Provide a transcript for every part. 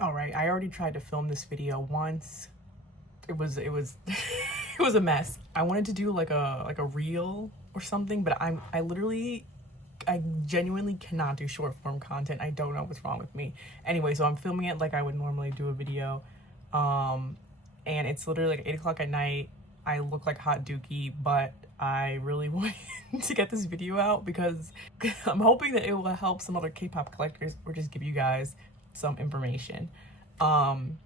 All right, I already tried to film this video once. It was it was a mess. I wanted to do like a reel or something, but I genuinely cannot do short form content. I don't know what's wrong with me. Anyway, so I'm filming it like I would normally do a video. And it's literally like 8 o'clock at night. I look like hot dookie, but I really want to get this video out because I'm hoping that it will help some other K-pop collectors or just give you guys some information. I'm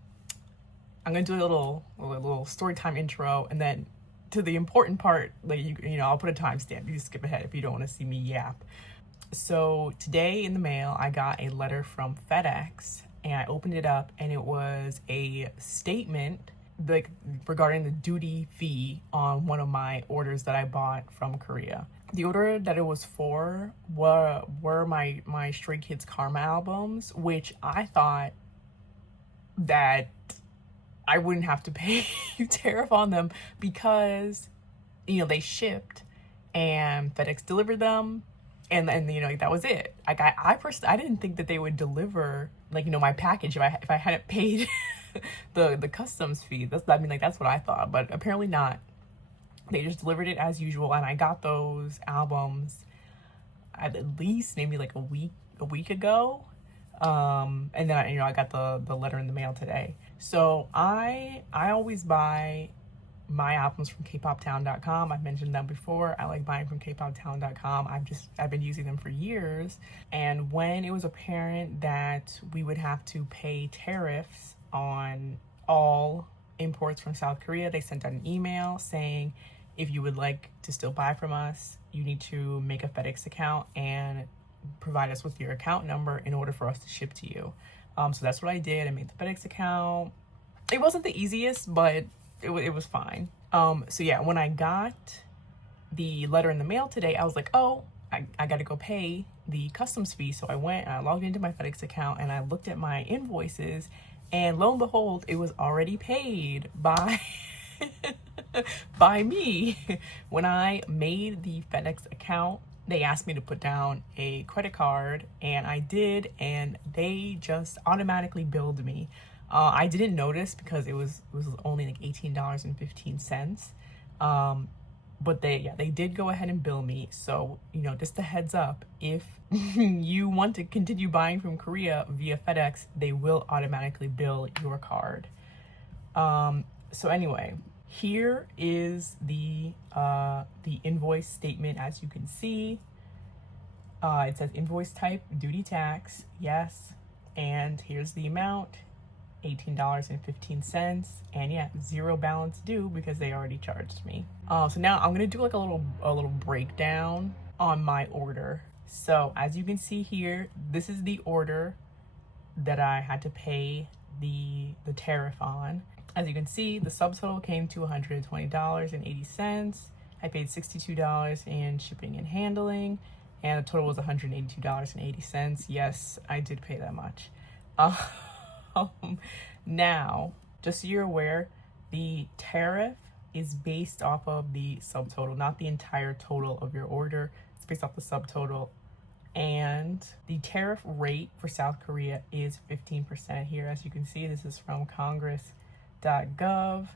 gonna do a little story time intro, and then to the important part, like you know, I'll put a timestamp. You can skip ahead if you don't want to see me yap. So today in the mail, I got a letter from FedEx, and I opened it up, and it was a statement like regarding the duty fee on one of my orders that I bought from Korea. The order that it was for were my Stray Kids Karma albums, which I thought that I wouldn't have to pay tariff on them because, you know, they shipped and FedEx delivered them, and you know, like, that was it. Like I personally, I didn't think that they would deliver, like, you know, my package if I hadn't paid the customs fee. That's what I thought, but apparently not. They just delivered it as usual, and I got those albums at least maybe like a week ago. And then I got the letter in the mail today. So I always buy my albums from kpoptown.com. I've mentioned them before. I like buying from kpoptown.com. I've been using them for years. And when it was apparent that we would have to pay tariffs on all imports from South Korea, they sent out an email saying, if you would like to still buy from us, you need to make a FedEx account and provide us with your account number in order for us to ship to you. So that's what I did. I made the FedEx account. It wasn't the easiest, but it was fine. So yeah, when I got the letter in the mail today, I was like, oh, I got to go pay the customs fee. So I went and I logged into my FedEx account and I looked at my invoices, and lo and behold, it was already paid by by me. When I made the FedEx account, they asked me to put down a credit card, and I did, and they just automatically billed me. I didn't notice because it was only like $18.15. But they did go ahead and bill me. So, you know, just a heads up, if you want to continue buying from Korea via FedEx, they will automatically bill your card. So anyway, here is the invoice statement. As you can see, it says invoice type, duty tax, yes, and here's the amount, $18.15, and yeah, zero balance due because they already charged me. So now I'm gonna do like a little breakdown on my order. So as you can see here, this is the order that I had to pay the tariff on. As you can see, the subtotal came to $120.80. I paid $62 in shipping and handling, and the total was $182.80. Yes, I did pay that much. Now, just so you're aware, the tariff is based off of the subtotal, not the entire total of your order. It's based off the subtotal. And the tariff rate for South Korea is 15% here. As you can see, this is from congress.gov.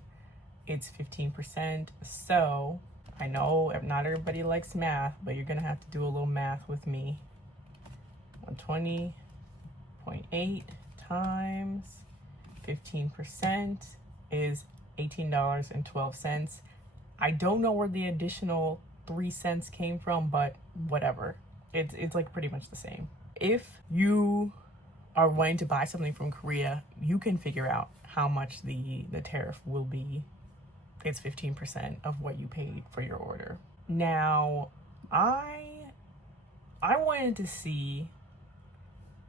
It's 15%. So I know not everybody likes math, but you're gonna have to do a little math with me. 120.8 times 15% is $18.12. I don't know where the additional 3 cents came from, but whatever. It's like pretty much the same. If you are wanting to buy something from Korea, you can figure out how much the tariff will be. It's 15% of what you paid for your order. Now, I wanted to see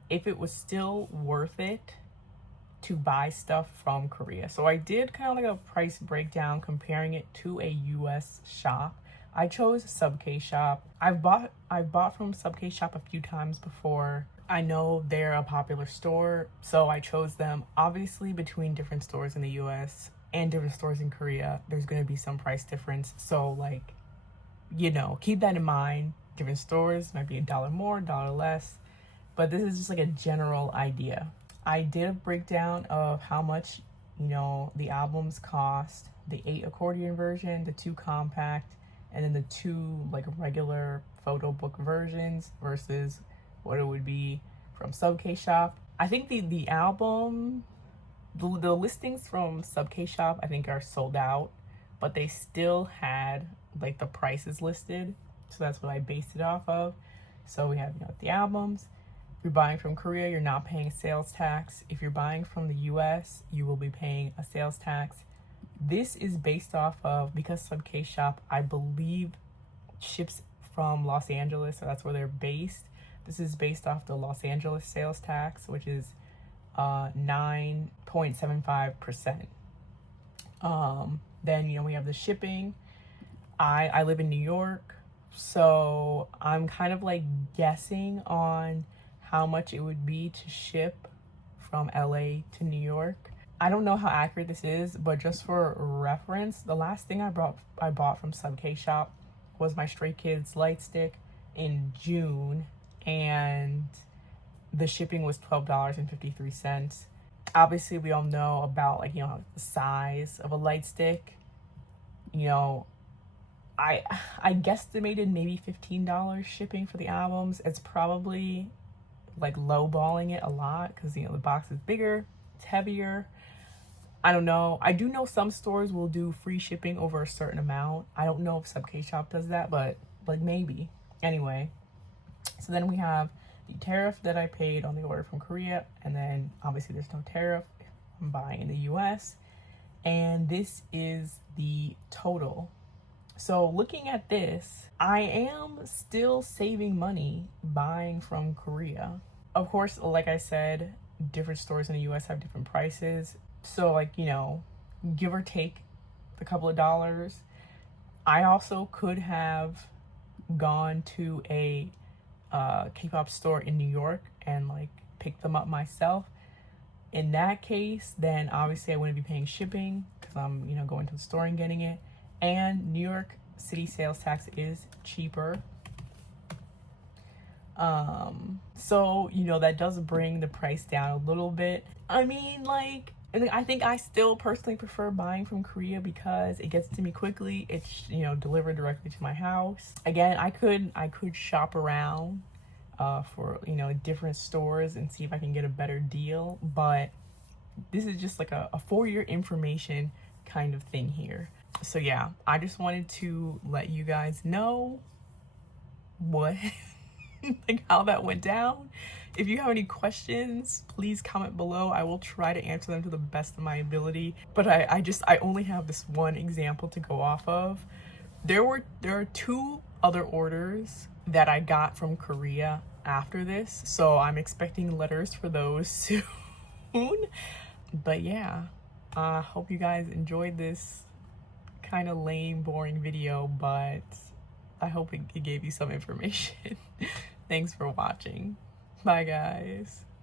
if it was still worth it to buy stuff from Korea. So I did kind of like a price breakdown comparing it to a US shop. I chose Sub-K Shop. I've bought from Sub-K Shop a few times before. I know they're a popular store, so I chose them. Obviously, between different stores in the US and different stores in Korea, there's going to be some price difference. So, like, you know, keep that in mind. Different stores might be $1 more, $1 less, but this is just like a general idea. I did a breakdown of how much, you know, the albums cost, the 8 accordion version, the 2 compact, and then the 2 like regular photo book versions versus what it would be from Subcase Shop. I think the album, the listings from Subcase Shop I think are sold out, but they still had like the prices listed, so that's what I based it off of. So we have, you know, the albums. If you're buying from Korea, you're not paying sales tax. If you're buying from the US, you will be paying a sales tax. This is based off of, because Subcase Shop, I believe, ships from Los Angeles, so that's where they're based. This is based off the Los Angeles sales tax, which is 9.75%. Then, you know, we have the shipping. I live in New York, so I'm kind of like guessing on how much it would be to ship from LA to New York. I don't know how accurate this is, but just for reference, the last thing I bought from Subcase Shop was my Stray Kids light stick in June, and the shipping was $12.53. Obviously, we all know about, like, you know, the size of a light stick. You know, I guesstimated maybe $15 shipping for the albums. It's probably like lowballing it a lot because, you know, the box is bigger, it's heavier. I don't know. I do know some stores will do free shipping over a certain amount. I don't know if Subcase Shop does that, but like maybe. Anyway, so then we have the tariff that I paid on the order from Korea, and then obviously there's no tariff if I'm buying in the US. And this is the total. So looking at this, I am still saving money buying from Korea. Of course, like I said, different stores in the US have different prices. So, like, you know, give or take a couple of dollars. I also could have gone to a K-pop store in New York and like picked them up myself. In that case, then obviously I wouldn't be paying shipping because I'm, you know, going to the store and getting it. And New York City sales tax is cheaper. So, you know, that does bring the price down a little bit. I mean, like, I think I still personally prefer buying from Korea because it gets to me quickly. It's, you know, delivered directly to my house. Again, I could shop around for, you know, different stores and see if I can get a better deal, but this is just like a for your information kind of thing here. So yeah, I just wanted to let you guys know what like how that went down. If you have any questions, please comment below. I will try to answer them to the best of my ability, but I only have this one example to go off of. There are 2 other orders that I got from Korea after this, so I'm expecting letters for those soon. But yeah, I hope you guys enjoyed this kind of lame, boring video, but I hope it gave you some information. Thanks for watching. Bye, guys.